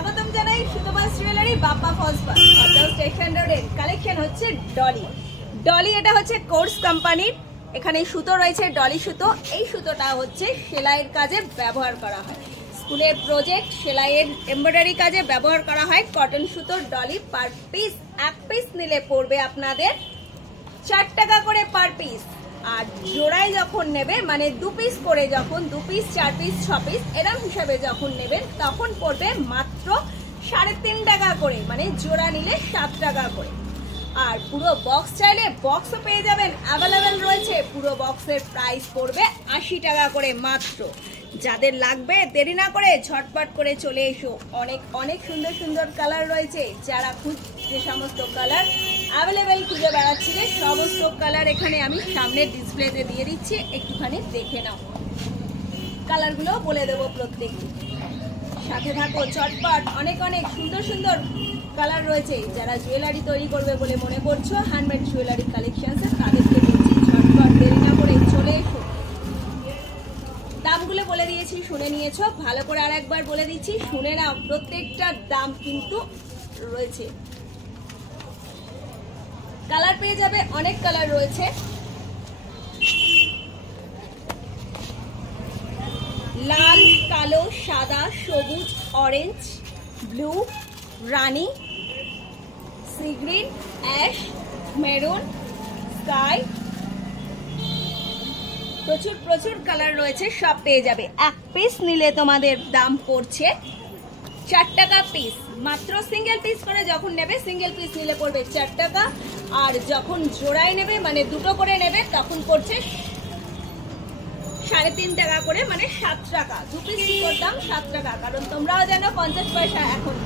স্বাগতম জানাই সুতোবাস jewellery Bappa false station রোডের কালেকশন হচ্ছে ডলি। ডলি এটা হচ্ছে কোর্স কোম্পানির, এখানে সুতো রয়েছে ডলি সুতো। এই সুতোটা হচ্ছে সেলাইয়ের কাজে ব্যবহার করা হয়, স্কুলের প্রজেক্ট, সেলাইয়ের এমব্রয়ডারি কাজে ব্যবহার করা হয়। কটন সুতোর ডলি পার পিস, এক পিস নিলে পড়বে আপনাদের 4 টাকা করে পার পিস। আর জোড়ায় যখন নেবে মানে 2 পিস করে, যখন 2 পিস 4 পিস 6 পিস এরকম হিসাবে যখন নেবেন তখন পড়বে মাত্র 3.5 টাকা করে, মানে জোড়া নিলে 7 টাকা করে। আর পুরো বক্স চাইলে বক্সও পেয়ে যাবেন, অ্যাভেলেবেল রয়েছে। পুরো বক্সের প্রাইস পড়বে 80 টাকা করে মাত্র। যাদের লাগবে দেরি না করে ঝটপট করে চলে এসো, অনেক অনেক সুন্দর সুন্দর কালার রয়েছে। যারা যে সমস্ত কালার অ্যাভেলেবেল খুঁজে বেড়াচ্ছিলে সমস্ত কালার এখানে আমি সামনে ডিসপ্লেতে দিয়ে দিচ্ছি, একটুখানি দেখে নাও। কালারগুলো বলে দেবো প্রত্যেকটি, সাথে থাকো চটপট। অনেক অনেক সুন্দর সুন্দর কালার রয়েছে। যারা জুয়েলারি তৈরি করবে বলে মনে করছো হ্যান্ডমেড জুয়েলারি কালেকশনসে, তাদেরকে বলছি ঝটপট দেরি না করে চলে এসো। দামগুলো বলে দিয়েছি, শুনে নিয়েছো, ভালো করে আর একবার বলে দিচ্ছি, শুনে নাও। প্রত্যেকটার দাম কিন্তু রয়েছে। কালার পেয়ে যাবে, অনেক কালার রয়েছে। লাল, কালো, সাদা, সবুজ, অরেঞ্জ, ব্লু, রানী, sea green, ash, maroon, sky, প্রচুর প্রচুর কালার রয়েছে, সব পেয়ে যাবে। এক পিস নিলে তোমাদের দাম পড়ছে 4 টাকা পিস, মাত্র সিঙ্গেল পিস করে যখন নেবে, সিঙ্গেল পিস নিলে পড়বে 4 টাকা। আর যখন জোড়ায় নেবে মানে দুটো করে নেবে তখন পড়ছে 3.5 টাকা করে, মানে 7 টাকা। 2 পিস করতাম 7 টাকা, কারণ তোমরাও জানো 50 পয়সা এখন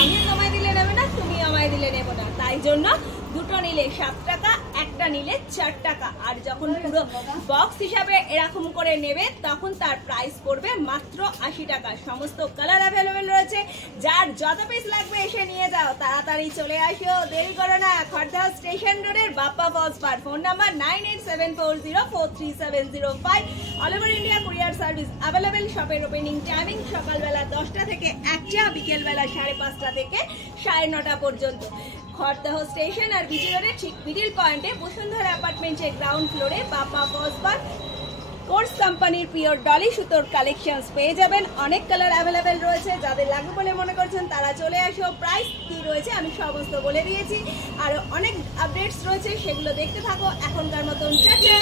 আমি তোমায় দিলে নেবে না, তুমি আমায় দিলে নেবো না, তাই জন্য দুটো নিলে 7 টাকা, একটা নিলে 4 টাকা। আর যখন পুরো বক্স হিসাবে এরকম করে নেবে তখন তার প্রাইস পড়বে মাত্র 80 টাকা। সমস্ত কালার অ্যাভেলেবেল রয়েছে, যার যত পিস লাগবে এসে নিয়ে যাও, তাড়াতাড়ি চলে আসো, দেরি করো না। খড়দা স্টেশন রোডের বাপ্পা ফলস পার, phone number 9874043705। All over India courier service available. শপের ওপেনিং টাইমিং সকালবেলা 10টা থেকে 1টা, বিকেলবেলা 5:30 থেকে 9:30 পর্যন্ত। খড়দহ স্টেশন আর বিজি রোডের ঠিক মিডিল পয়েন্টে বসুন্ধরা অ্যাপার্টমেন্টের গ্রাউন্ড ফ্লোরে বাপ্পা ফলস পার কোর্স কোম্পানির পিওর ডলি সুতোর কালেকশনস পেয়ে যাবেন। অনেক কালার অ্যাভেলেবেল রয়েছে, যাদের লাগবে বলে মনে করছেন তারা চলে আসো। প্রাইস কি রয়েছে আমি সমস্ত বলে দিয়েছি, আর অনেক আপডেটস রয়েছে, সেগুলো দেখতে থাকো। এখনকার মতন টাটা।